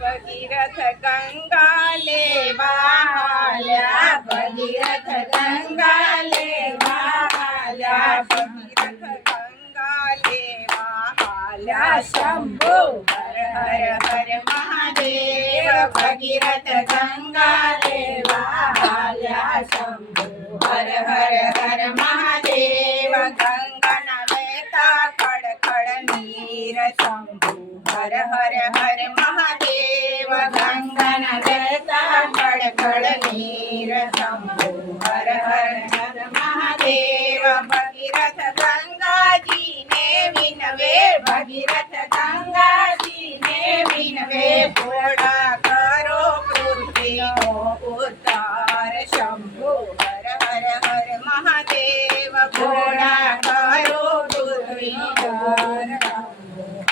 भगीरथ गंगा लेवा आल्या, भगीरथ गंगा लेवा आल्या, भगीरथ गंगा लेवा आल्या, शंभो हर हर हर महादेव, भगीरथ गंगा लेवा आल्या, शंभो हर हर हर महादेव, गंगा नवेता खडखड नीर, शंभो हर हर हर महादेव, गंगा नवेता खडखड नीर, शंभो हर हर हर महादेव, भगीरथ गंगा जी ने विनवे, भगीरथ गंगा जी ने विनवे, पोड़ा करो पृथ्वी को उतार, शंभो हर हर हर महादेव, पोड़ा करो पृथ्वी को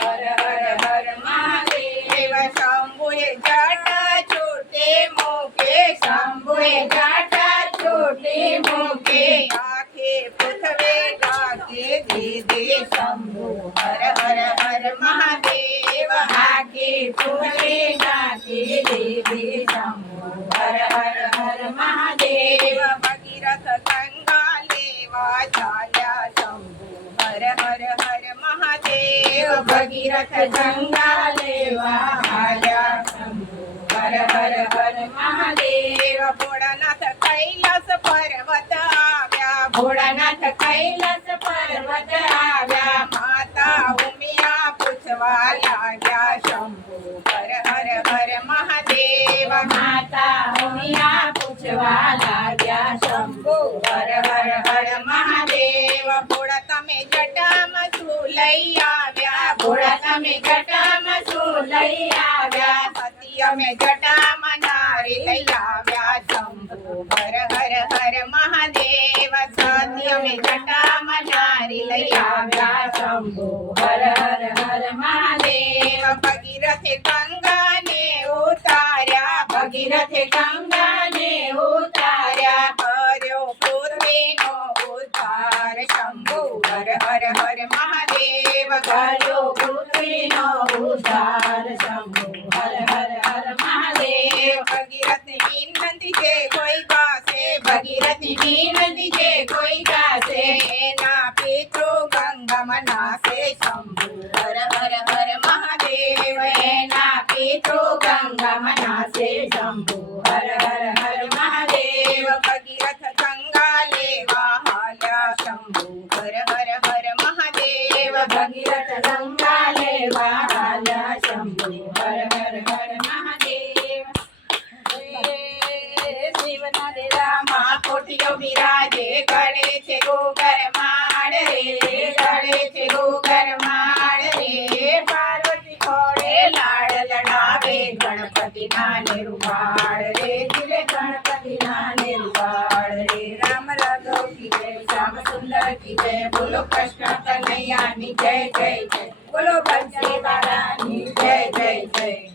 हर हर हर महादेव, शंभुए जटा छोटे मोके, शंभुए जटा छोटे मोके, आखे पृथ्वी डाके दे दे, शंभु हर हर हर महादेव, आखे पृथ्वी डाके दे दे, शंभु हर हर हर महादेव, भगीरथ गंगा लेवा झाल्या, शंभु हर हर हर महादेव, भगीरथ गंगा लेवा आल्या, शंभु हर हर हर महादेव, भोळानाथ कैलास पर्वत आव्या, भोळानाथ कैलास पर्वत आव्या, माता उमिया पुछवा लाग्या, शंभु हर हर हर महादेव, माता उमिया पुछवा लाग्या, शंभु हर हर हर महादेव, भोळा તમે જટામાં શું લઈ આવ્યા, ભોળા તમે જટામાં શું લઈ આવ્યા, સતી અમે જટામાં નારી લઈ આવ્યા, શંભુ હર હર હર મહાદેવ, સતી અમે જટામાં નારી લઈ આવ્યા, શંભુ હર હર હર મહાદેવ, ભગીરથે ગંગાને ઉતાર્યા, ભગીરથે ગંગાને ઉતાર્યા, કર્યો પૃથ્વીનો ઉદ્ધાર, શંભુ હર હર હર મહાદેવ, કર્યો પૃથ્વીનો ઉદ્ધાર, શંભુ હર હર હર મહાદેવ, ભગીરથની વિનંતી છે કોઈ ગાશે, ભગીરથની વિનંતી છે કોઈ ગાશે, એના પિતૃ ગંગામાં નાશે, શંભુ હર હર હર મહાદેવ, એના પિતૃ ગંગામાં નાશે, શંભુ હર હર હર મહાદેવ, ભગીરથ ગંગા લેવા હાલ્યા, શંભુ હર હર હર મહાદેવ, ભગીરથ ગંગા લેવા હાલ્યા, શંભુ હર હર હર મહાદેવ, શિવના ડેરામાં કોટીઓ બિરાજે, કરે છે ગોગર માળ રે, કરે છે ગોગર માળ રે, પાર્વતી ખોડે લાડ લડાવે, ગણપતિના નિર્વાળ રે, ધીરે ગણપતિના નિર્વાળ રે, રામ રાઘવ કી જય, શ્યામ સુંદર કી જય, બોલો કૃષ્ણ કનૈયાની જય જય જય, બોલો બંસી વાળાની જય જય જય.